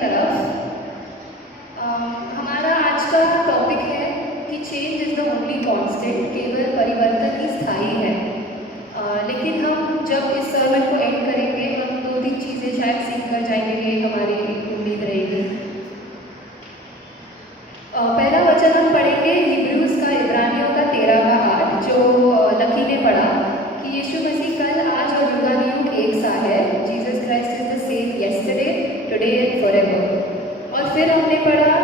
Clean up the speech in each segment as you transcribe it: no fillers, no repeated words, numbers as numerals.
तरफ। हमारा आज का टॉपिक है कि change is the only constant, केवल परिवर्तन ही स्थायी है। लेकिन हम जब इस सर्मन को एंड करेंगे हम 2-3 चीज़ें शायद सीख कर जाएंगे, ये हमारी उम्मीद रहेगी। पहला वचन हम पढ़ेंगे हिब्रूज का, इब्रानियों का 13 का 8, जो लकी ने पढ़ा कि यीशु मसीह कल, आज और युगानुयुग एक सा है। Jesus Christ is the same yesterday, today and forever. और फिर हमने पढ़ा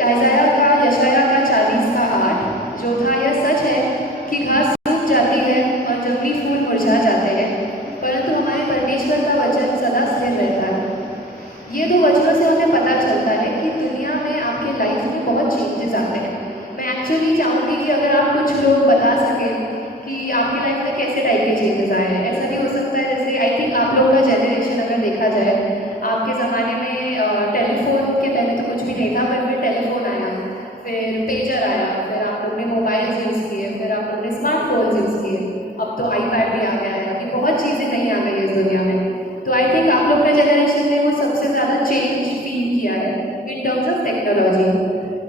यशाया का 40 का 8, जो था यह सच है कि घास सूख जाती है और जंगली फूल मुरझा जाते हैं, परंतु हमारे परमेश्वर का वचन सदा स्थिर रहता है। ये दो वचनों से हमें पता चलता है कि दुनिया में आपके लाइफ में बहुत चेंजेस आते हैं। मैं एक्चुअली चाहूँगी कि अगर आप कुछ लोग बता सकें कि आपकी लाइफ में कैसे टाइप के चेंजेस आए हैं। ऐसा भी हो सकता है, जैसे आई थिंक आप लोगों का जनरेशन अगर देखा जाए, आपके ज़माने में टेलीफोन के पहले तो कुछ भी नहीं था, पर फिर टेलीफोन आया, फिर पेजर आया, फिर आप लोग ने मोबाइल्स यूज़ किए, फिर आप लोग ने स्मार्टफोन्स यूज़ किए, अब तो आईपैड भी आ गया है। अभी बहुत चीज़ें नई आ गई है इस दुनिया में। तो आई थिंक आप लोग के जनरेशन ने वो सबसे ज़्यादा चेंज फील किया है इन टर्म्स ऑफ टेक्नोलॉजी।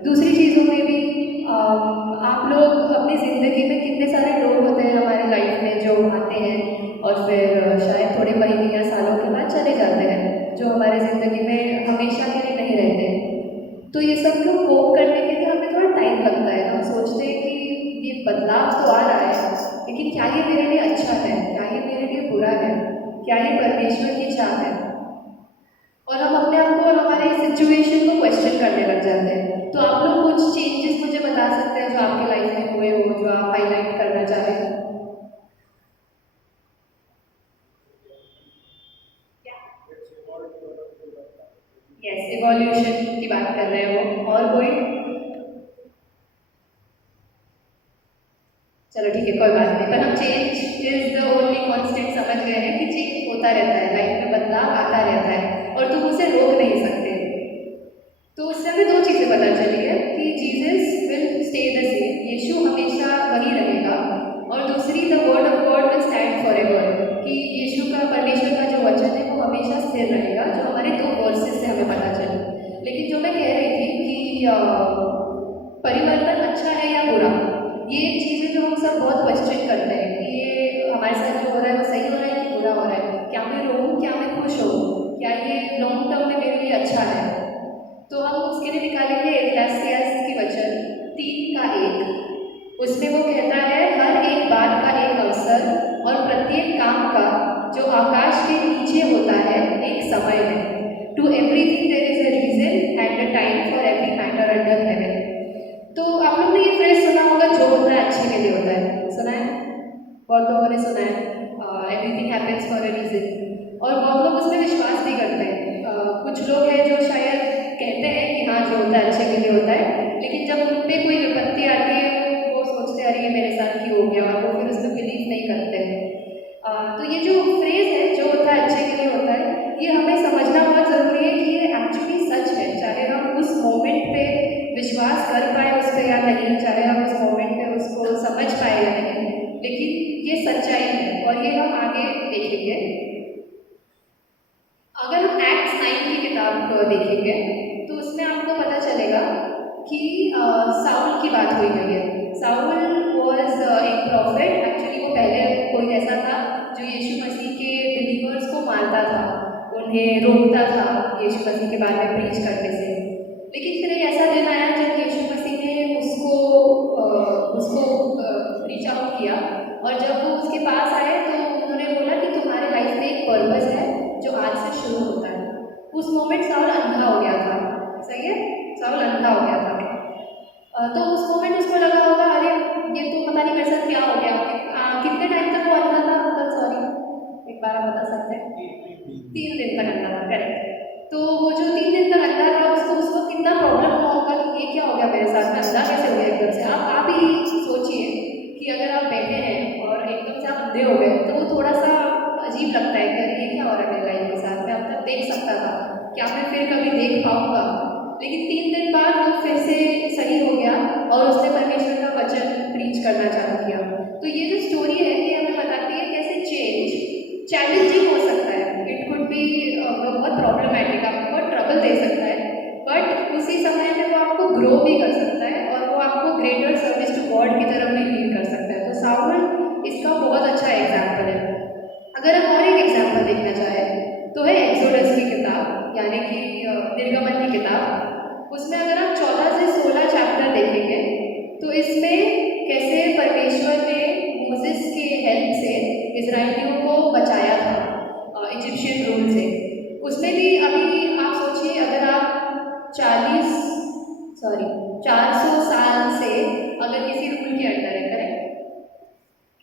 दूसरी चीज़ों में भी आप लोग अपनी ज़िंदगी में, कितने सारे लोग होते हैं हमारे लाइफ में जो आते हैं और फिर शायद थोड़े महीने या सालों के बाद चले जाते हैं, जो हमारे ज़िंदगी में हमेशा के लिए नहीं रहते। तो ये सब लोग कोप करने के लिए हमें थोड़ा टाइम लगता है। हम सोचते हैं कि ये बदलाव तो आ रहा है, लेकिन क्या ये मेरे लिए अच्छा है, क्या ये मेरे लिए बुरा है, क्या ये परमेश्वर की चाह है। और हम अपने आप को और हमारे सिचुएशन को क्वेश्चन करने लग जाते हैं। तो आप लोग कुछ चेंजेस मुझे बता सकते हैं जो आपके लाइफ में हुए हो, जो आप हाईलाइट करना चाहें? यस, इवोल्यूशन की बात कर रहे हो। और कोई? चलो ठीक है, कोई बात नहीं, पर हम change is the only constant समझ गए हैं कि चेंज होता रहता है, लाइफ में बदलाव आता रहता है और तुम उसे रोक नहीं सकते। तो उससे हमें दो चीज़ें पता चली है कि Jesus will stay the same, यीशु हमेशा वही रहेगा। और दूसरी, the word of God will stand forever, कि यीशु का, परमेश्वर का जो वचन है वो हमेशा स्थिर रहेगा, जो हमारे दो वर्सेस से हमें पता चली। लेकिन जो मैं कह रही थी कि परिवर्तन अच्छा है या बुरा, ये एक चीज़ है जो हम सब बहुत क्वेश्चन करते हैं कि ये हमारे साथ जो हो रहा है वो सही हो रहा है कि बुरा हो रहा है, क्या मैं रोऊँ, क्या मैं खुश हूँ, क्या ये लॉन्ग टर्म में मेरे लिए अच्छा है। तो हम उसके लिए निकालेंगे इक्लेसियास की वचन 3 का 1। उसमें वो कहता है, हर एक बात का एक अवसर और प्रत्येक काम का जो आकाश के नीचे होता है एक समय है। To everything there is a reason and a time for every matter under heaven. तो आप लोग ने ये फ्रेज सुना होगा, जो होता है अच्छे के लिए होता है। सुना है? बहुत लोगों ने सुना है, everything happens for a reason. और बहुत लोग उसमें विश्वास भी करते हैं। कुछ लोग हैं जो शायद कहते हैं कि हाँ, जो होता है अच्छे के लिए होता है, लेकिन जब उन पर कोई विपत्ति आती है वो सोचते हैं अरे ये मेरे साथ क्यों हो गया, और वो फिर उसमें बिलीव नहीं करते हैं। तो ये जो फ्रेज है, जो होता है अच्छे के लिए होता है, ये हमें समझना बहुत ज़रूरी है कि ये एक्चुअली सच है, चाहे हम उस मोमेंट पे विश्वास कर पाए उस पर या नहीं, चाहे हम उस मोमेंट पे उसको समझ पाए या नहीं, लेकिन ये सच्चाई है और ये हम आगे देखेंगे। अगर हम एक्ट्स 9 की किताब देखेंगे तो उसमें आपको पता चलेगा कि साउल की बात हुई गई है। साउल वॉज एक प्रॉफिट, एक्चुअली वो पहले कोई ऐसा था जो यीशु मसीह के बिलीवर्स को मारता था, उन्हें रोकता था यीशु मसीह के बारे में प्रीच करने से। लेकिन फिर एक ऐसा दिन आया जब यीशु मसीह ने उसको रीच आउट किया, और जब वो उसके पास आए तो उन्होंने बोला कि तुम्हारे लाइफ में एक पर्पस है जो आज से शुरू होता है। उस मोमेंट साउल अंधा हो गया था। सही है, साउल अंधा हो गया था। तो उस मोमेंट उसको लगा होगा अरे ये तो पता नहीं मेरे साथ क्या हो गया। कितने टाइम तक वो अंधा था? अंकल सॉरी, एक बार आप बता सकते हैं? 3 दिन तक अंधा था, करेक्ट। तो वो जो 3 दिन तक अंधा था, उसको कितना प्रॉब्लम हुआ होगा कि ये क्या हो गया मेरे साथ में, अंधा कैसे हो गया एकदम से। आप ही सोचिए कि अगर आप बैठे हैं और एकदम से आप अंधे हो गए तो वो थोड़ा सा अजीब लगता है कि अरे ये क्या हो रहा है मेरी लाइफ के साथ। मैं अब तक देख सकता था, क्या मैं फिर कभी देख पाऊँगा? लेकिन 3 दिन बाद वो फिर से सही हो गया और उसने परमेश्वर का वचन प्रीच करना चालू किया। तो ये जो स्टोरी है ये हमें बताती है कैसे चेंज चैलेंजिंग हो सकता है। इट कुड बी बहुत प्रॉब्लमैटिक, आपको बहुत ट्रबल दे सकता है, बट उसी समय में वो आपको ग्रो भी कर सकता है और वो आपको ग्रेटर सर्विस टू गॉड की तरफ भी लीड कर सकता है। तो साउल इसका बहुत अच्छा एग्जाम्पल है। अगर हम और एक एग्जाम्पल देखना चाहें तो है एक्सोडस की किताब, यानी कि निर्गमन की किताब। उसमें अगर आप 14 से 16 चैप्टर देखेंगे तो इसमें कैसे परमेश्वर ने मोसेस के हेल्प से इजराइलियों को बचाया था इजिप्शियन रूल से। उसमें भी अभी आप सोचिए, अगर आप 400 साल से अगर किसी रूल के अंडर है, करेक्ट?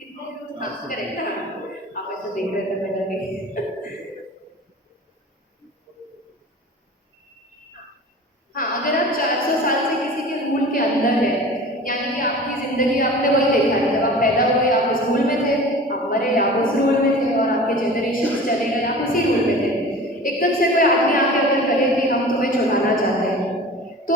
कितने? हाँ, करेक्ट है ना? आप ऐसे देख रहे थे मैं लगे। हाँ, अगर आप 400 साल से किसी के रूल के अंदर है, यानी कि आपकी ज़िंदगी आपने वही देखा है, जब आप पैदा हुए आप उस रूल में थे, आप मरे आप उस रूल में थे, और आपके जनरेशन चले गए आप उसी रूल में थे। एकदम से कोई आदमी आके अगर कहे कि हम तुम्हें छुड़ाना चाहते हैं, तो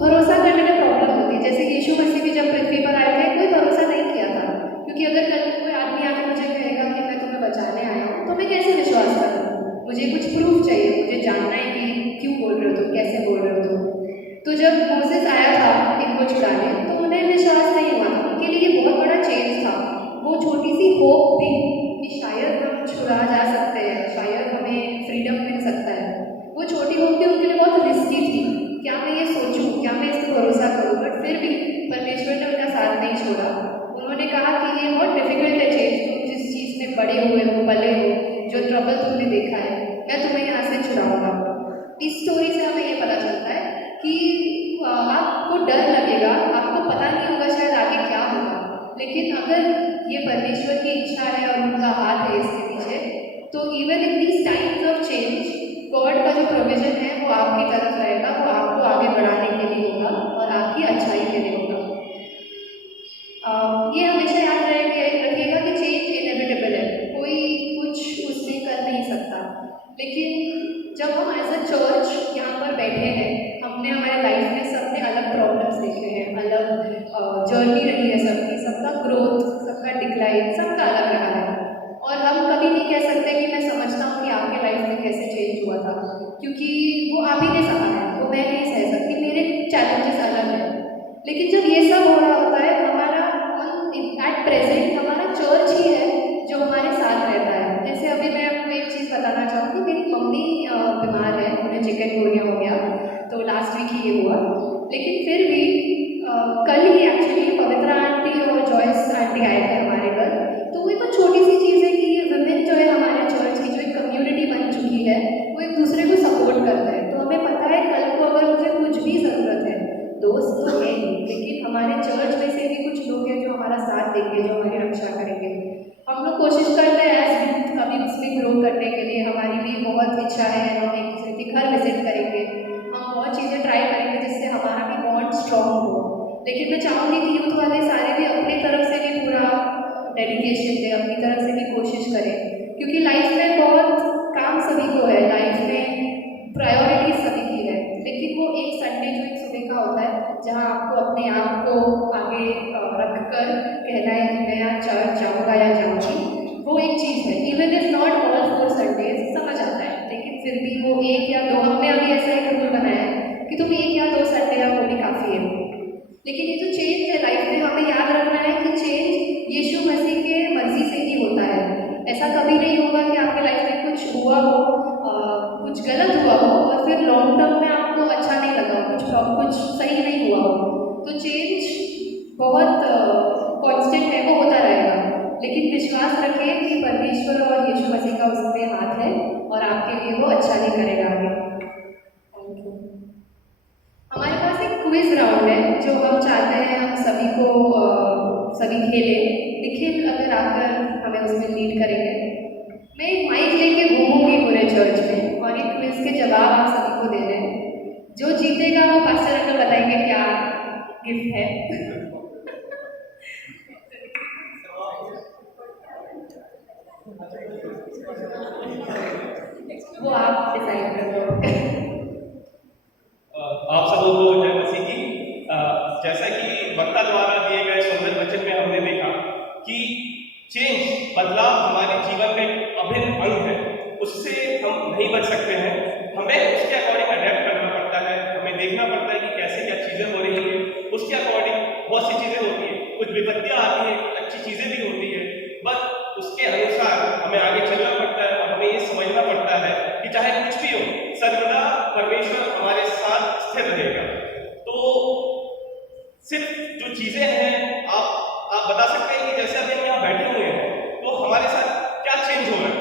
भरोसा करने में प्रॉब्लम होती है। जैसे यीशु मसीह भी जब पृथ्वी पर आए थे, कोई भरोसा नहीं किया था, क्योंकि अगर कल कोई आदमी आके मुझे कहेगा कि मैं तुम्हें बचाने आया हूँ, तो मैं कैसे विश्वास करूँ? मुझे कुछ प्रूफ चाहिए, मुझे जानना है कि क्यों बोल रहे हो तुम, कैसे बोल रहे हो तुम। तो जब मोसेस आया था इनको छुड़ाने, तो उन्हें विश्वास नहीं हुआ था, उनके लिए ये बहुत बड़ा चेंज था। वो छोटी सी होप थी कि शायद हम छुड़ा जा सकते हैं, शायद हमें फ्रीडम मिल सकता है, वो छोटी होप थी, उनके लिए बहुत रिस्की थी। क्या मैं ये सोचूं, क्या मैं इस पर भरोसा करूं? बट फिर भी परमेश्वर ने उनका साथ नहीं छोड़ा। उन्होंने कहा कि ये बहुत डिफिकल्ट है चेंज, तुम जिस चीज़ में बड़े हुए हो, पले हो, जो ट्रबल तुमने देखा है, मैं तुम्हें यहाँ से छुड़ाऊंगा। इस स्टोरी से हमें ये पता चलता है कि आपको डर लगेगा, आपको पता नहीं होगा शायद आगे क्या होगा, लेकिन अगर ये परमेश्वर की इच्छा है और उनका हाथ है इसके पीछे, तो even in these times of change God का जो प्रोविजन है वो आपकी तरफ रहेगा, वो आपको आगे बढ़ाने के लिए होगा और आपकी अच्छाई के लिए होगा। ये हमेशा याद रखिएगा कि चेंज इनएविटेबल है, कोई कुछ उसमें कर नहीं सकता। लेकिन जब हम एज अ चर्च यहाँ पर बैठे हैं, हमने हमारे लाइफ में सबने अलग प्रॉब्लम्स देखे हैं, अलग जर्नी रही है सबकी, सबका ग्रोथ, सबका डिक्लाइन, सबका अलग रहा है। और हम कभी नहीं कह सकते कि मैं समझता हूँ कि आपके लाइफ में कैसे चेंज हुआ था, क्योंकि वो आप ही ने सहा है, वो मैं नहीं सह सकती, मेरे चैलेंजेस अलग हैं। लेकिन जब ये सब हो रहा होता है, हमारा एट प्रेजेंट हमारा चर्च ही है जो हमारे साथ रहता है। जैसे अभी मैं आपको एक चीज़ बताना चाहूँगी, मेरी मम्मी बीमार है, उन्हें चिकनगुनिया हो गया, तो लास्ट वीक ही ये हुआ। लेकिन फिर भी कल ही एक्चुअली पवित्रा आंटी और जॉयस आंटी आए थे हमारे घर। तो वो एक छोटी सी चीज़ है कि ये वुमेन जो है हमारे चर्च की, जो एक कम्युनिटी बन चुकी है, वो एक दूसरे को सपोर्ट करते हैं। तो हमें पता है कल को अगर मुझे कुछ भी ज़रूरत है, दोस्त तो है ही, लेकिन हमारे चर्च में से भी कुछ लोग हैं जो हमारा साथ देंगे, जो हमारी रक्षा करेंगे। हम लोग कोशिश करते हैं एज यूथ अभी उसमें ग्रो करने के लिए, हमारी भी बहुत इच्छा है, हम एक दूसरे के घर विजिट करेंगे, हम बहुत चीज़ें ट्राई करेंगे जिससे हमारा भी बॉन्ड स्ट्रॉन्ग हो। लेकिन मैं चाहूँगी कि यूथ वाले सारे भी अपनी तरफ से भी पूरा डेडिकेशन दें, अपनी तरफ से भी कोशिश करें, क्योंकि लाइफ में बहुत काम सभी को है, लाइफ में प्रायोरिटी सभी की है। लेकिन वो एक संडे जो एक सुबह का होता है जहाँ आपको अपने आप को आगे रख कर कहना है कि मैं यहाँ चर्च जाऊँगा या जाऊँगी, वो एक चीज़ है। Even if not all 4 Sundays, समझ आता है, लेकिन फिर भी वो 1 या 2, हमने अभी ऐसा एक रूल बनाया है कि तुम 1 या 2 संडे या वो भी काफ़ी है। लेकिन ये जो चेंज है लाइफ में, हमें याद रखना है कि चेंज यीशु मसीह के मर्जी से ही होता है। ऐसा कभी नहीं होगा कि आपके लाइफ में कुछ हुआ हो, कुछ गलत हुआ हो और फिर लॉन्ग टर्म में आपको अच्छा नहीं लगा, कुछ सही नहीं हुआ हो। तो चेंज बहुत कांस्टेंट है, वो होता रहेगा। लेकिन विश्वास रखिए कि परमेश्वर और यीशु मसीह का उसमें हाथ है और आपके लिए वो अच्छा नहीं करेगा आगे। Thank you. हमारे पास एक क्विज राउंड है जो हम चाहते हैं हम सभी को सभी खेलें। निखिल अगर आकर हमें उसमें लीड करेंगे। मैं एक माइक लेके घूमूंगी पूरे चर्च में और एक क्विज के जवाब आप सभी को दे रहे हैं। जो जीतेगा वो पास्टर अंकल बताएंगे क्या गिफ्ट है। वो आप डिसाइड कर लो। आप सबों को जय मसीह की। जैसा कि वक्ता द्वारा दिए गए सुंदर वचन में हमने देखा कि चेंज, बदलाव हमारे जीवन में एक अभिन्न अंग है, उससे हम नहीं बच सकते हैं, हमें उसके अकॉर्डिंग अडेप्ट विपत्तियां आती हैं, कुछ अच्छी चीजें भी होती है, बस उसके अनुसार हमें आगे चलना पड़ता है और हमें ये समझना पड़ता है कि चाहे कुछ भी हो, सर्वदा परमेश्वर हमारे साथ स्थिर रहेगा। तो सिर्फ जो चीजें हैं, आप बता सकते हैं कि जैसे अभी हम यहाँ बैठे हुए हैं तो हमारे साथ क्या चेंज हो रहा है?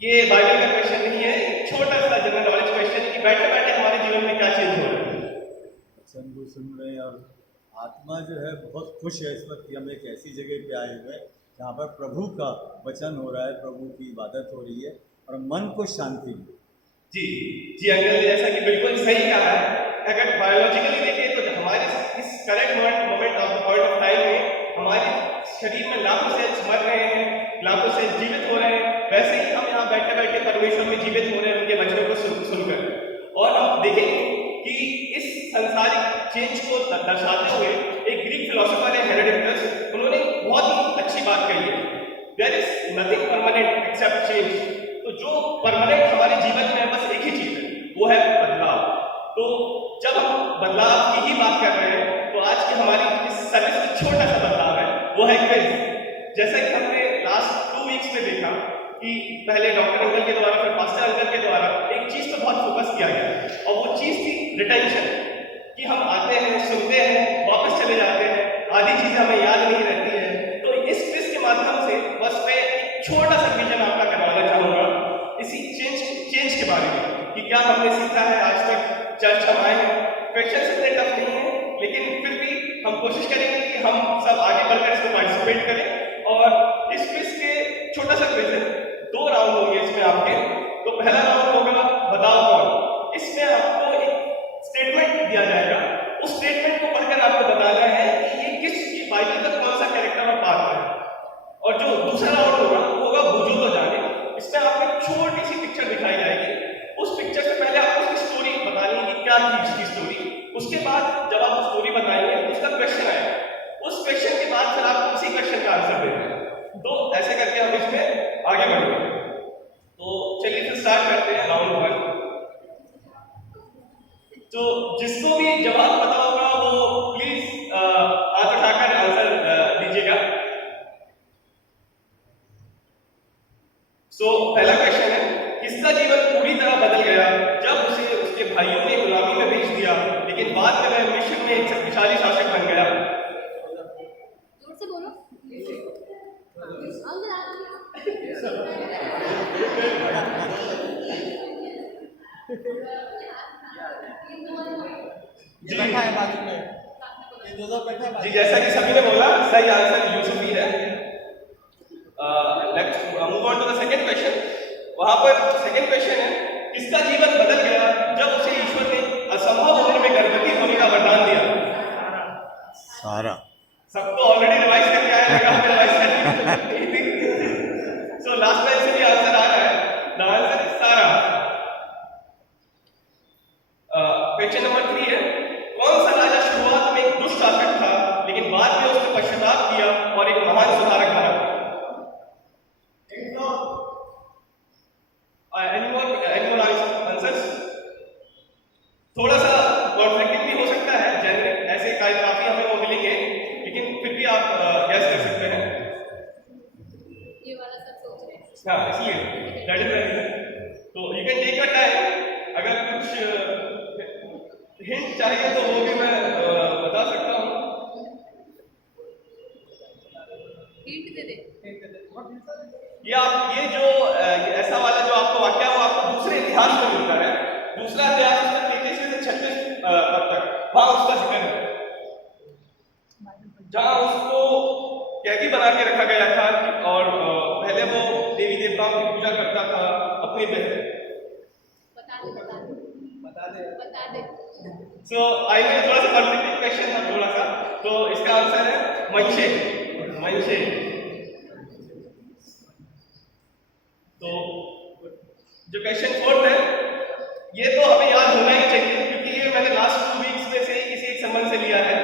ये बाइबल का क्वेश्चन नहीं है, एक छोटा सा जनरल नॉलेज क्वेश्चन है कि बैठे बैठे हमारे जीवन में क्या चेंज हो रहा है। वचन को सुन रहे हैं और आत्मा जो है बहुत खुश है इस वक्त कि हम एक ऐसी जगह पे आए हुए हैं जहाँ पर प्रभु का वचन हो रहा है, प्रभु की इबादत हो रही है और मन को शांति मिले। जी जी अंकल ने जैसा कि बिल्कुल सही कहा है। अगर बायोलॉजिकली देखें तो हमारे इस correct moment of point of time में हमारे शरीर में लाखों सेल्स मर रहे हैं, लाखों सेल्स जीवित हो रहे हैं, वैसे ही हम यहाँ बैठे बैठे परमेश्वर में जीवित हो रहे हैं उनके वचनों को सुनकर। और हम देखेंगे कि इस सांसारिक चेंज को दर्शाते हुए एक ग्रीक फिलोसोफर है हेरोडोटस, उन्होंने बहुत ही अच्छी बात कही है, there is nothing permanent except change. तो जो परमानेंट हमारे जीवन में है बस एक ही चीज है, वो है बदलाव। तो जब हम बदलाव की ही बात कर रहे हैं तो आज की हमारी इस सर्विस में छोटा सा बदलाव है, वो है क्विज। जैसा कि हमने लास्ट 2 वीक्स में देखा कि पहले डॉक्टर अंकल के द्वारा, फिर पास्टर अंकल के द्वारा एक चीज पर बहुत फोकस किया गया और वो चीज थी रिटेंशन, कि हम आते हैं, सुनते हैं, वापस चले जाते हैं, आधी चीजें हमें याद नहीं रहती है। तो इस क्विज के माध्यम से बस मैं एक छोटा सा विजन आपका करवाना चाहूंगा इसी चेंज के बारे में कि क्या हमने सीखा है आज तक। चर्च हम आए हैं, क्वेश्चन इतने टफ नहीं है, लेकिन फिर भी हम कोशिश करेंगे कि हम सब आगे बढ़कर इसमें पार्टिसिपेट करें। और इस क्विज के छोटा सा क्विज है, 2 राउंड होंगे इसमें आपके। तो पहला राउंड होगा बताओ कौन। इसमें आपको एक स्टेटमेंट दिया जाएगा, उस स्टेटमेंट को पढ़कर आपको बताना है कि ये किस बाइबल का कौन सा कैरेक्टर और पात्र है। और जो दूसरा राउंड होगा वो होगा बूझो तो जाने। इसमें आपको एक छोटी सी पिक्चर दिखाई जाएगी, उस पिक्चर से पहले आपको उसकी स्टोरी बतानी है कि क्या थी इसकी स्टोरी। उसके बाद जब आप स्टोरी बताएंगे उसका क्वेश्चन आएगा, उस क्वेश्चन के बाद फिर आप उसी क्वेश्चन का आंसर देंगे। तो ऐसे करके हम इसमें आगे बढ़ेंगे। तो चलिए फिर स्टार्ट करते हैं राउंड 1। तो जिसको भी जवाब पता होगा वो प्लीज हाथ उठाकर आंसर दीजिएगा। सो पहला क्वेश्चन है, किसका जीवन पूरी तरह बदल गया जब उसे उसके भाइयों ने गुलामी में भेज दिया, लेकिन बाद में वह मिस्र में एक शक्तिशाली शासक बन गया? जोर से बोलो। जी बैठा है बाजू में, जी जैसा कि सभी ने बोला सही आंसर यूसुफ ही है। Next move on to the second question. वहां पर सेकंड क्वेश्चन है, किसका जीवन बदल गया जब उसे ईश्वर ने असंभव उम्र में गर्भवती होने का वरदान दिया? सारा। सब तो ऑलरेडी रिवाइज करके आए हैं, हम रिवाइज करके। सो लास्ट टाइम से भी आंसर आ रहा है, द आंसर इज सारा। क्वेश्चन नंबर 3 है, कौन सा राजा शुरुआत में एक दुष्ट शासक था लेकिन बाद में उसने पश्चाताप किया और एक महान सुधारक बना? any more answers? थोड़ा सा कॉन्फ्लिक्टिंग भी हो सकता है, जेनरिक ऐसे काफी हमें वो मिलेंगे, लेकिन फिर भी आप गैस कर सकते हैं। ये वाला सब सोच रहे हैं। हाँ, इसलिए दैट इज द रीजन। तो you can take your time, अगर कुछ हिंट चाहिए तो वो भी मैं बता सकता हूँ। हिंट दे दे। ये जो ऐसा वाला जो आपको वाक्य वो आपको दूसरे इतिहास में मिलता है। दूसरा इतिहास उसमें 33 से 36 पद तक वहां उसका जिक्र है, जहां उसको कैदी बना के रखा गया था और पहले वो देवी देवताओं की पूजा करता था अपनी बहन। बता दे। सो आई मीन थोड़ा सा कॉन्फ्लिक्टिव क्वेश्चन था थोड़ा सा, तो इसका आंसर है मनशे। तो जो क्वेश्चन 4 है, ये तो हमें याद होना ही चाहिए क्योंकि ये मैंने लास्ट 2 वीक्स में से किसी एक संबंध से लिया है।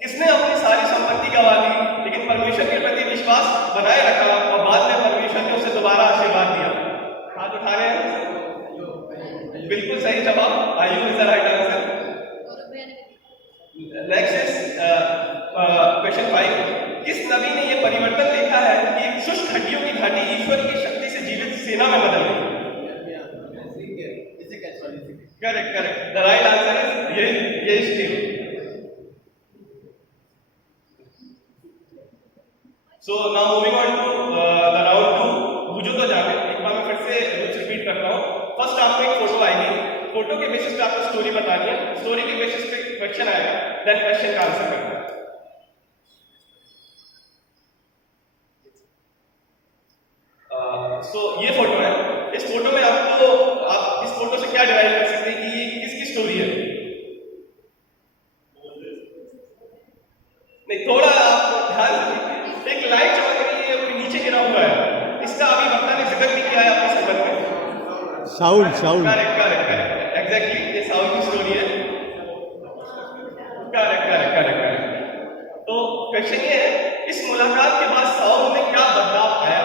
किसने अपनी सारी संपत्ति गंवा दी लेकिन परमेश्वर के प्रति विश्वास बनाए रखा और बाद में परमेश्वर ने उसे दोबारा आशीर्वाद दिया? हाथ उठा रहे हैं, बिल्कुल सही जवाब, आयु is the right answer. Next is हड्डियों की घाटी ईश्वर की शक्ति से जीवित सेना में बदल गई। Correct correct, the right answer is ये steel. So now moving on to the round 2, बुझो तो जाने। एक बार मैं फिर से कुछ रिपीट करता हूँ। फर्स्ट आपको एक फोटो आएगी, फोटो के बेसिस पे आपको स्टोरी बतानी है, स्टोरी के बेसिस पे क्वेश्चन आएगा, देन क्वेश्चन का आंसर करना है। सो ये फोटो है, इस फोटो में आप इस फोटो से क्या डिराइव कर सकते हैं कि ये किसकी स्टोरी है? नहीं, थोड़ा आप ध्यान से, एक लाइट चमक रही है, कोई नीचे गिरा हुआ है, इसका अभी वक्ता ने जिक्र नहीं किया है अपने संबंध में। शाऊल शाऊल करेक्ट करेक्ट करेक्ट, एग्जैक्टली, ये साउल की स्टोरी है। Correct correct correct correct. तो क्वेश्चन ये है, इस मुलाकात के बाद साउल में क्या बदलाव आया?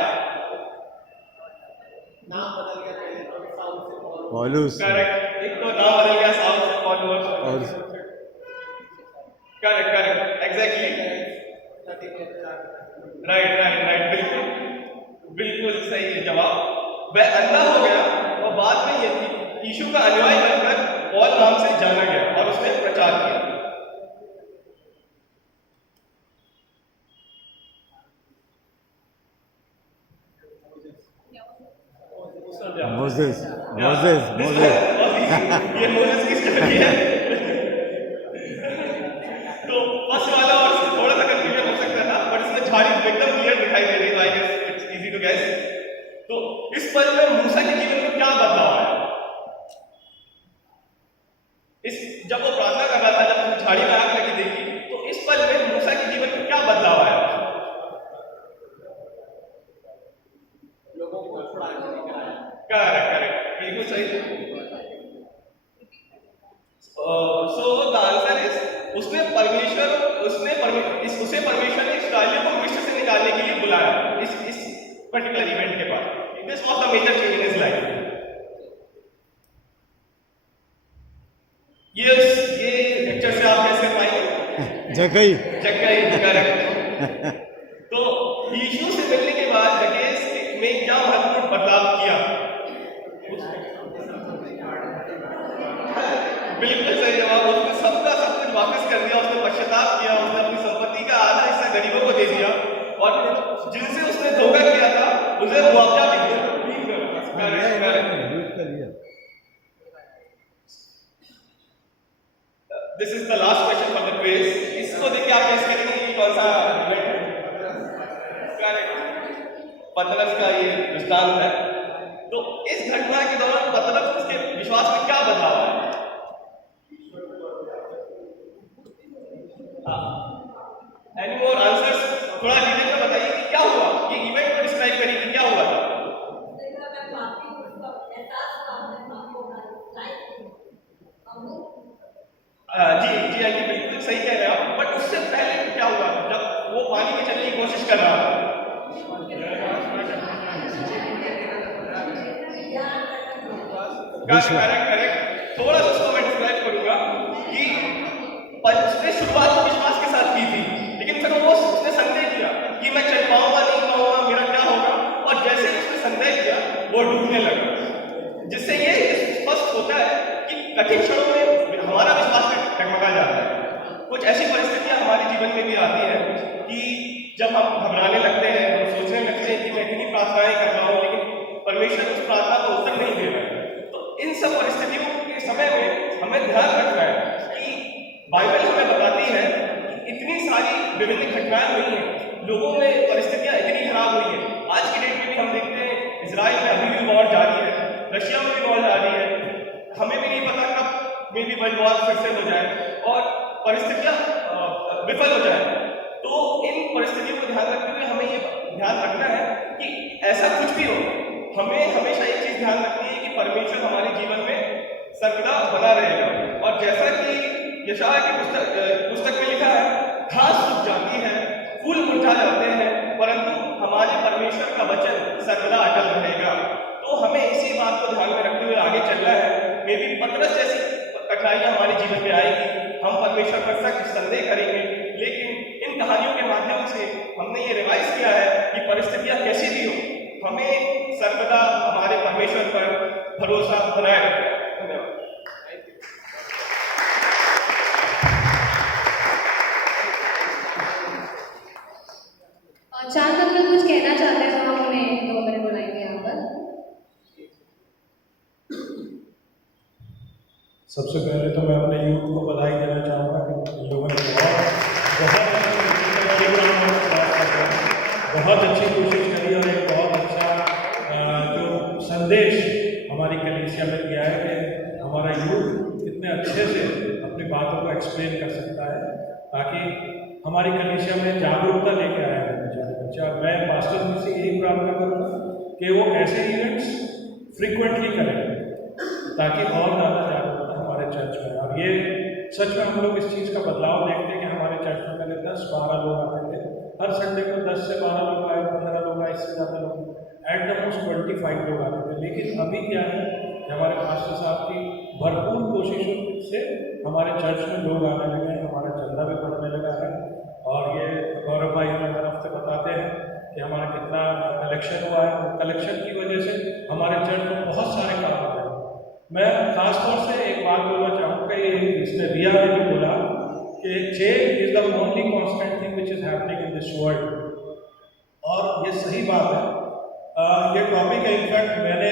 पौलुस। करेक्ट, एक तो नाम बदल गया साउल से पौलुस। और correct correct, exactly, right right right, बिल्कुल बिल्कुल सही जवाब। वह अंधा हो गया और बाद में यीशु का अनुयायी बनकर पौल नाम से जाना गया और उसने प्रचार किया। मोसेस मोसेस मोसेस ये मोसेस की स्टोरी है। तो फर्स्ट वाला और थोड़ा सा कंफ्यूजन हो सकता था, पर इसमें झाड़ी एकदम क्लियर दिखाई दे रही है, I guess it's easy to guess. तो इस पल में मूसा के जीवन में क्या बदलाव आया? जब वो प्रार्थना कर रहा था, जब उसने झाड़ी में आग लगी देखी, तो इस पल में मूसा के जीवन में क्या बदलाव आया? करेक्ट करेक्ट, बिल्कुल सही। सो द आंसर इज, उसे परमेश्वर ने इस्राएलियों को मिस्र से निकालने के लिए बुलाया इस पर्टिकुलर इवेंट के बाद। This was the major change in his life. ये लेक्चर से आप कैसे पाएंगे? जगई करेक्ट। तो यीशु से मिलने के बाद जकेस में क्या महत्वपूर्ण बदलाव किया? बिल्कुल सही जवाब, उसने सबका सब कुछ वापस कर दिया, उसने पश्चाताप किया, उसने अपनी संपत्ति का आधा हिस्सा गरीबों को दे दिया और जिनसे उसने धोखा किया था उसे मुआवजा भी दिया। This is the last question for the quiz. इसको देख के आप कैसे करेंगे कि कौन सा इवेंट है? करेक्ट, पतरस का ये दृष्टांत है। तो इस घटना के दौरान पतरस उसके विश्वास में क्या बदलाव आया? Any more answers? थोड़ा डिटेल में बताइए कि क्या हुआ, ये इवेंट को डिस्क्राइब करिए कि क्या हुआ था। जी जी आंटी, बिल्कुल सही कह रहे हैं आप, बट उससे पहले क्या हुआ जब वो पानी में चलने की कोशिश कर रहा था? करेक्ट, थोड़ा सा उसको मैं डिस्क्राइब करूंगा कि उसने शुरुआत तो विश्वास के साथ की थी, लेकिन फिर उसने संदेह किया कि मैं चल पाऊंगा नहीं पाऊंगा, मेरा क्या होगा, और जैसे ही उसने संदेह किया वो डूबने लगा। जिससे ये स्पष्ट होता है कि कठिन क्षणों में हमारा विश्वास डगमगा जाता है। कुछ ऐसी परिस्थितियां हमारे जीवन में भी आती हैं कि जब हम घबराने लगते हैं, हम सोचने लगते हैं कि मैं इतनी प्रार्थनाएं कर रहा हूँ लेकिन परमेश्वर उस प्रार्थना को उत्तर नहीं दे रहा है। तो इन सब परिस्थितियों के समय में हमें ध्यान रखना है कि बाइबल हमें बताती है कि इतनी सारी विभिन्न घटनाएं हुई हैं, लोगों में परिस्थितियां इतनी खराब हुई हैं। आज की डेट में भी हम देखते हैं इजराइल में अभी भी वॉर जारी है, रशिया में भी वॉर जारी है, हमें भी नहीं पता कब में भी वर्ल्ड वॉर फिर से हो जाए और परिस्थितियां विफल हो जाए। तो इन परिस्थितियों को ध्यान रखते हुए हमें ये ध्यान रखना है कि ऐसा कुछ भी हो, हमें हमेशा एक चीज ध्यान रखनी है कि परमेश्वर हमारे जीवन में सर्वदा बना रहेगा। और जैसा कि यशायाह की पुस्तक में लिखा है, घास सूख जाती है, फूल मुरझा जाते हैं, परंतु हमारे परमेश्वर का वचन सर्वदा अटल रहेगा। तो हमें इसी बात को ध्यान में रखते हुए आगे चलना है। मे बी पतरस जैसी कठिनाइयां हमारे जीवन में आएगी, हम परमेश्वर पर सख्त संदेह करेंगे, लेकिन इन कहानियों के माध्यम से हमने ये रिवाइज किया है कि परिस्थितियां कैसी भी हो, हमें सर्वदा हमारे परमेश्वर पर भरोसा बनाए रखना है। धन्यवाद। चांद अंकल कुछ कहना चाहते हैं तो हम उन्हें 2 मिनट बुलाएंगे यहाँ पर। सबसे पहले तो मैं अपने यूथ को बधाई देना चाहूँगा कि इन लोगों ने बहुत अच्छी कोशिश करी और एक बहुत अच्छा जो संदेश हमारी कलीसिया में दिया है कि हमारा यूथ कितने अच्छे से अपनी बातों को एक्सप्लेन कर सकता है, ताकि हमारी कलीसिया में जागरूकता लेके आया है बेचारे बच्चे। और मैं पास्टर जी से यही प्रार्थना करूँगा कि वो ऐसे इवेंट्स फ्रिक्वेंटली करें ताकि और ज़्यादा जागरूकता हमारे चर्च में। और ये सच में हम लोग इस चीज़ का बदलाव देखते हैं कि हमारे चर्च में पहले 10-12 लोग आते थे, हर संडे को 10 से 12 लोग आए, 15 लोग आए, इससे ज़्यादा लोग, एट द मोस्ट 25 लोग आते थे। लेकिन अभी क्या है कि हमारे पास्टर साहब की भरपूर कोशिशों से हमारे चर्च में लोग आने लगे हैं, हमारा चंदा भी बढ़ने लगा है। और ये गौरव भाई हमें हर हफ्ते बताते हैं कि हमारा कितना कलेक्शन हुआ है। कलेक्शन की वजह से हमारे चर्च में बहुत सारे काम होते हैं। मैं खास तौर से एक बात बोलना चाहूँगा, ये इसने रिया ने भी बोला कि change is the only constant thing which is happening in this world, और ये सही बात है। ये टॉपिक है, इनफैक्ट मैंने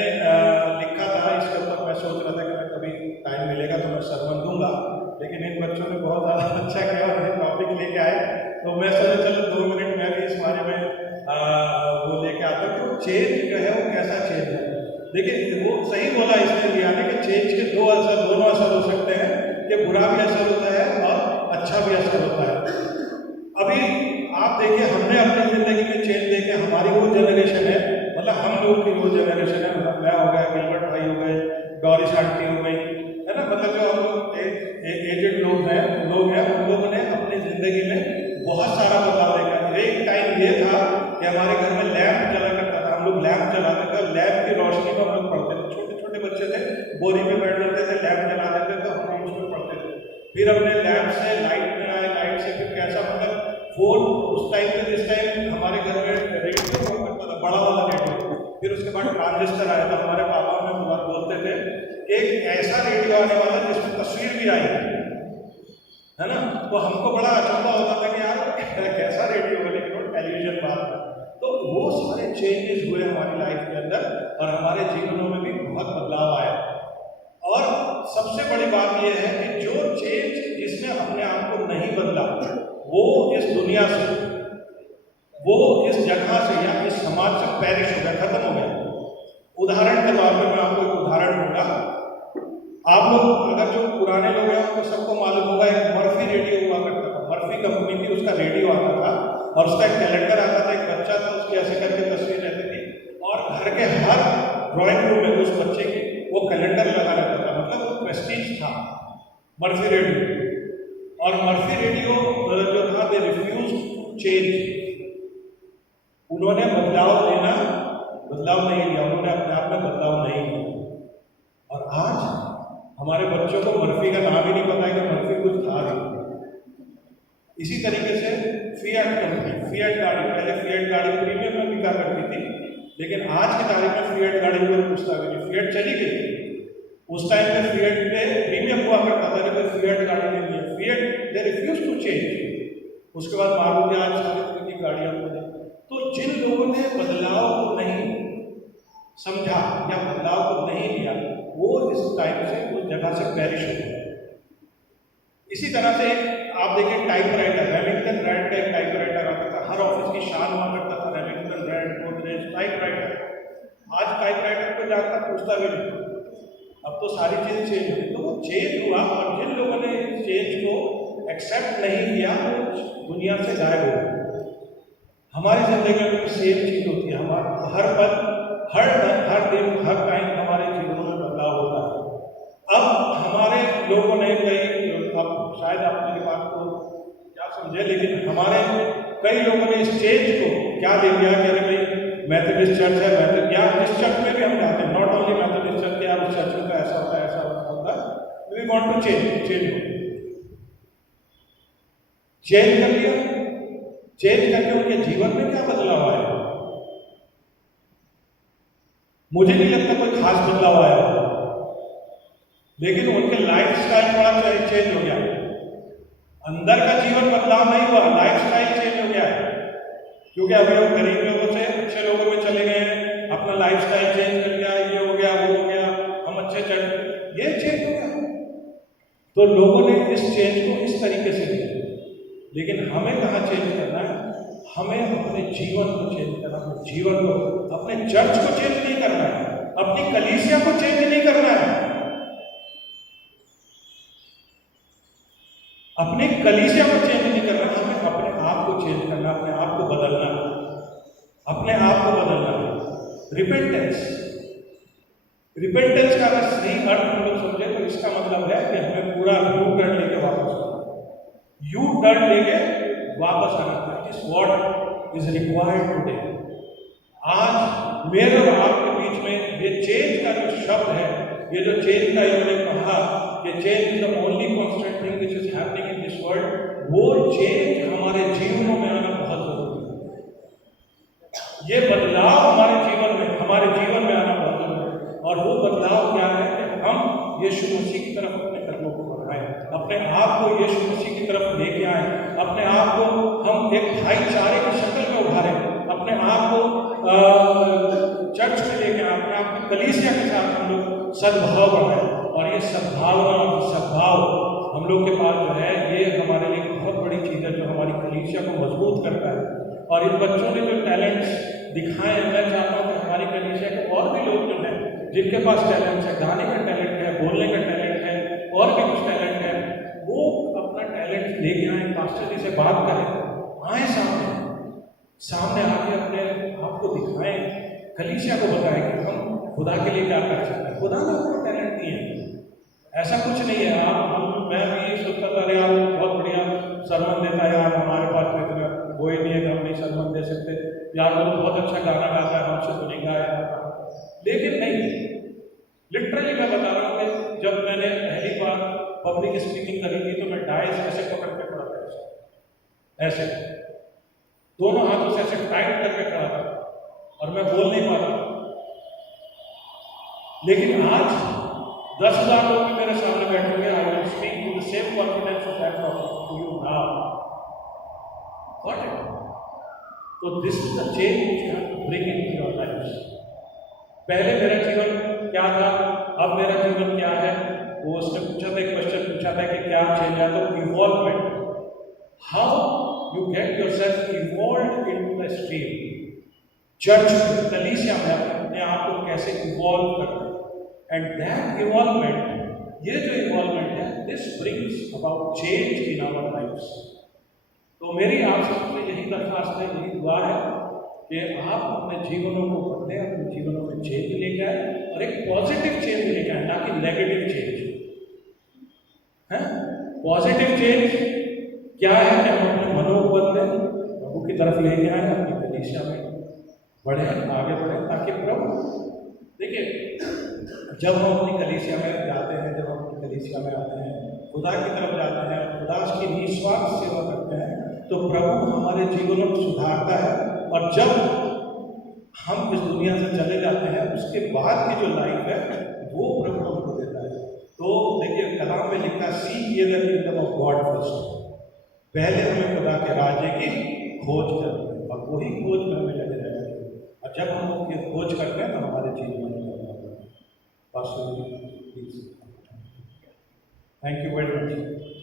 लिखा था इसके ऊपर। मैं सोच रहा था कि मैं कभी टाइम मिलेगा तो मैं सरमन दूंगा, लेकिन इन बच्चों ने बहुत ज़्यादा अच्छा किया और ये टॉपिक लेके आए, तो मैं सोचा चलो 2 मिनट मैं भी इस बारे में वो लेके आता हूँ कि चेंज जो है वो कैसा चेंज है। देखिए वो सही बोला इसने लिया ने कि चेंज के दोनों असर हो सकते हैं, कि बुरा भी असर होता है और अच्छा भी असर होता है। अभी आप देखिए, हमने अपनी ज़िंदगी में चेंज देखे, हमारी वो जनरेशन है, मतलब हम लोग की वो जनरेशन है, मतलब मैं हो गया, गिलबर्ट भाई हो गए, डॉरिस आंटी हो गई, है ना, मतलब जो हम लोग एजेड लोग हैं उन लोगों ने अपनी ज़िंदगी में बहुत सारा बदलाव देखा। एक टाइम ये था कि हमारे घर में लैंप चला करता था, हम लोग लैंप चलाते थे, लैंप की रोशनी में हम लोग पढ़ते थे। छोटे छोटे बच्चे थे, बोरी में बैठ जाते थे, लैंप जला देते थे, हम लोग उसमें पढ़ते थे। फिर हमने लैंप से लाइट में आए, लाइट से फिर कैसा, मतलब फोन उस टाइम पे, जिस टाइम हमारे घर में रेडियो हुआ करता था, बड़ा वाला रेडियो, फिर उसके बाद ट्रांजिस्टर आया था। हमारे पापा हमें बोलते थे एक ऐसा रेडियो आने वाला जिसमें तस्वीर भी आई है ना, तो हमको बड़ा अचंभा होता था कि यार कैसा रेडियो है, लेकिन वो टेलीविजन बात है। तो वो सारे चेंजेस हुए हमारी लाइफ के अंदर और हमारे जीवनों में भी बहुत बदलाव आया। और सबसे बड़ी बात यह है कि जो चेंज जिसने अपने आप को नहीं बदला, वो इस दुनिया से, वो इस जगह से या इस समाज से पैरिश हो गया, खत्म हो गया। उदाहरण के तौर पर मैं आपको एक उदाहरण दूंगा। आप लोग अगर जो पुराने लोग हैं उनको सबको मालूम होगा, एक मर्फी रेडियो हुआ करता था, मर्फी कंपनी थी, उसका रेडियो आता था और उसका एक कैलेंडर आता था, एक बच्चा था, उसकी ऐसे करके तस्वीर रहती थी और घर के हर ड्राइंग रूम में उस बच्चे की वो कैलेंडर लगा रहता था। मतलब वो प्रेस्टीज था मर्फी रेडियो। और मर्फी रेडियो जो था, दे रिफ्यूज टू चेंज, उन्होंने बदलाव नहीं लिया, उन्होंने अपने आप में बदलाव नहीं लिया। और आज हमारे बच्चों को मर्फी का नाम ही नहीं पता है कि मर्फी कुछ था नहीं। इसी तरीके से फिएट कंपनी, फिएट गाड़ी, पहले फिएट गाड़ी प्रीमियम में बिका करती थी, लेकिन आज की तारीख में फिएट गाड़ी कोई पूछता भी नहीं, फिएट चली गई। उस टाइम पे फिएट पे प्रीमियम हुआ करता था, लेकिन फिएट गाड़ी नहीं है, Fiat they refuse to change. उसके बाद मारुति आज सारी तरह की गाड़ियाँ बनी। तो जिन लोगों ने बदलाव को नहीं समझा या बदलाव को नहीं लिया, वो इस टाइम से, उस जगह से पैरिश हो गए। इसी तरह से आप देखिए टाइपराइटर, रेमिंगटन ब्रांड का एक टाइपराइटर आता था, हर ऑफिस की शान हुआ करता था, रेमिंगटन ब्रांड, गोदरेज टाइपराइटर। आज टाइपराइटर को जाकर पूछता भी नहीं, अब तो सारी चीज़ें चेंज हुई। तो वो चेंज हुआ और जिन लोगों ने इस चेंज को एक्सेप्ट नहीं किया वो दुनिया से गायब हो गए। हमारी जिंदगी में सेम चीज़ होती है, हमारा हर पल, हर दिन, हर टाइम हमारे जीवनों में बदलाव होता है। अब हमारे लोगों ने अब शायद आप मेरी बात को क्या समझे, लेकिन हमारे कई लोगों ने इस चेंज को क्या ले लिया कि अरे भाई मैथोडिस्ट चर्च है, मैथोड या जिस चर्च में भी हम जाते हैं, नॉट ओनली मैथोडिस्ट चर्च, या उस चर्च में ऐसा होता है, ऐसा होता है, वी वांट टू चेंज कर लिया। चेंज करके उनके जीवन में क्या बदलाव आया? मुझे नहीं लगता कोई खास बदलाव आया होगा, लेकिन उनके लाइफ स्टाइल थोड़ा चेंज हो गया। अंदर का जीवन बदलाव नहीं हुआ, लाइफ स्टाइल चेंज हो गया है। क्योंकि अभी हम गरीब लोगों से अच्छे लोगों में चले गए हैं, अपना लाइफ स्टाइल चेंज कर लिया, ये हो गया वो हो गया, हम अच्छे चढ़, ये चेंज हो गया। तो लोगों ने इस चेंज को इस तरीके से लिया, लेकिन हमें कहाँ चेंज करना है? हमें अपने जीवन को चेंज करना, अपने जीवन को, अपने चर्च को चेंज नहीं करना है, अपनी कलीसिया को चेंज नहीं करना है, अपने कलीसिया को चेंज नहीं करना, हमें अपने आप को चेंज करना, अपने आप को बदलना, अपने आप को बदलना। रिपेंटेंस, रिपेंटेंस का अगर सही अर्थ हम लोग समझे तो इसका मतलब है कि हमें पूरा यू टर्न लेके वापस आना, यू टर्न लेके वापस आना। That is what is required today. आज मेरे और आपके बीच में ये चेंज का जो शब्द है, ये जो चेंज का इन्होंने कहा कि change is the only constant thing which is happening in this world, वो चेंज हमारे जीवनों में आना बहुत जरूरी है। ये बदलाव हमारे जीवन में आना बहुत जरूरी है। और वो बदलाव क्या है कि हम यीशु मसीह की तरफ अपने कदमों को बढ़ाएं, अपने आप को यीशु मसीह की तरफ लेके आए, अपने आप को हम एक भाईचारे की शक्ल में उभारें, अपने आप को चर्च में लेके आए, अपने आप को कलीसिया के साथ हम लोग सद्भाव बढ़ाएं। और ये सद्भाव हम लोग के पास जो है, ये हमारे लिए बहुत बड़ी चीज़ है जो हमारी कलीसिया को मजबूत करता है। और इन बच्चों ने जो टैलेंट्स दिखाए, मैं चाहता हूँ कि हमारी कलीसिया के और भी लोग जो हैं जिनके पास टैलेंट्स है, गाने का टैलेंट है, बोलने का टैलेंट है, और भी कुछ टैलेंट है, वो अपना टैलेंट लेके आए, पास्टर जी से बात करें, आए सामने आके अपने आप को दिखाएं, कलीसिया को बताएं कि हम खुदा के लिए क्या कर सकते हैं। खुदा ने आपको टैलेंट दिए हैं, ऐसा कुछ नहीं है। मैं भी सोचता था, अरे यार बहुत बढ़िया सरमन देता है यार, हमारे पास तो इतना वो ही नहीं है कि हम नहीं सरमन दे सकते, यार वो तो बहुत अच्छा गाना गाता है, हमसे तो नहीं गाया जाता। लेकिन नहीं, लिटरली मैं बता रहा हूँ कि जब मैंने पहली बार पब्लिक स्पीकिंग करी थी तो मैं डायस ऐसे पकड़ के खड़ा था, ऐसे दोनों हाथों से ऐसे टाइट करके खड़ा था, और मैं बोल नहीं पा रहा। लेकिन आज 10,000 लोग मेरे सामने बैठेंगे, I will speak with the same confidence of that to you now. Got it? तो this is the change which you have to bring into your life. पहले मेरा जीवन क्या था, अब मेरा जीवन क्या है? वो उसने पूछा था, एक क्वेश्चन पूछा था कि क्या चेंज है, तो involvement, how you get yourself evolved into the stream. Church में, कलीसिया में अपने आप को कैसे इवॉल्व करते हैं, एंड दैट इवॉल्वमेंट, ये जो इवॉल्वमेंट है, this brings about change in our lifes. तो मेरी आप सबसे यही दरख्वास्त है, यही दुआ है कि आप अपने जीवनों को बदलें, अपने जीवनों में चेंज लेके आए, और एक पॉजिटिव चेंज लेके आए, ना कि नेगेटिव चेंज है। पॉजिटिव चेंज क्या है कि हम अपने मनों को बदलें, प्रभु की तरफ लेके आए, अपनी कलीसिया में बढ़े, आगे बढ़े, ताकि प्रभु, देखिए जब हम अपनी कलीसिया में जाते हैं, जब हम अपनी कलीसिया में आते हैं, खुदा की तरफ जाते हैं, खुदा की निस्वार्थ सेवा करते हैं, तो प्रभु हमारे जीवनों को सुधारता है। और जब हम इस दुनिया से चले जाते हैं, उसके बाद की जो लाइफ है वो प्रभु हमको देता है। तो देखिए कलाम में लिखा, सीक ये the kingdom of God first, पहले हमें खुदा के राज्य की खोज करनी है, और वही खोज में हमें लगे रहना चाहिए। और जब हम ये खोज करते हैं तो हमारे जीवन में थैंक यू वेरी मच।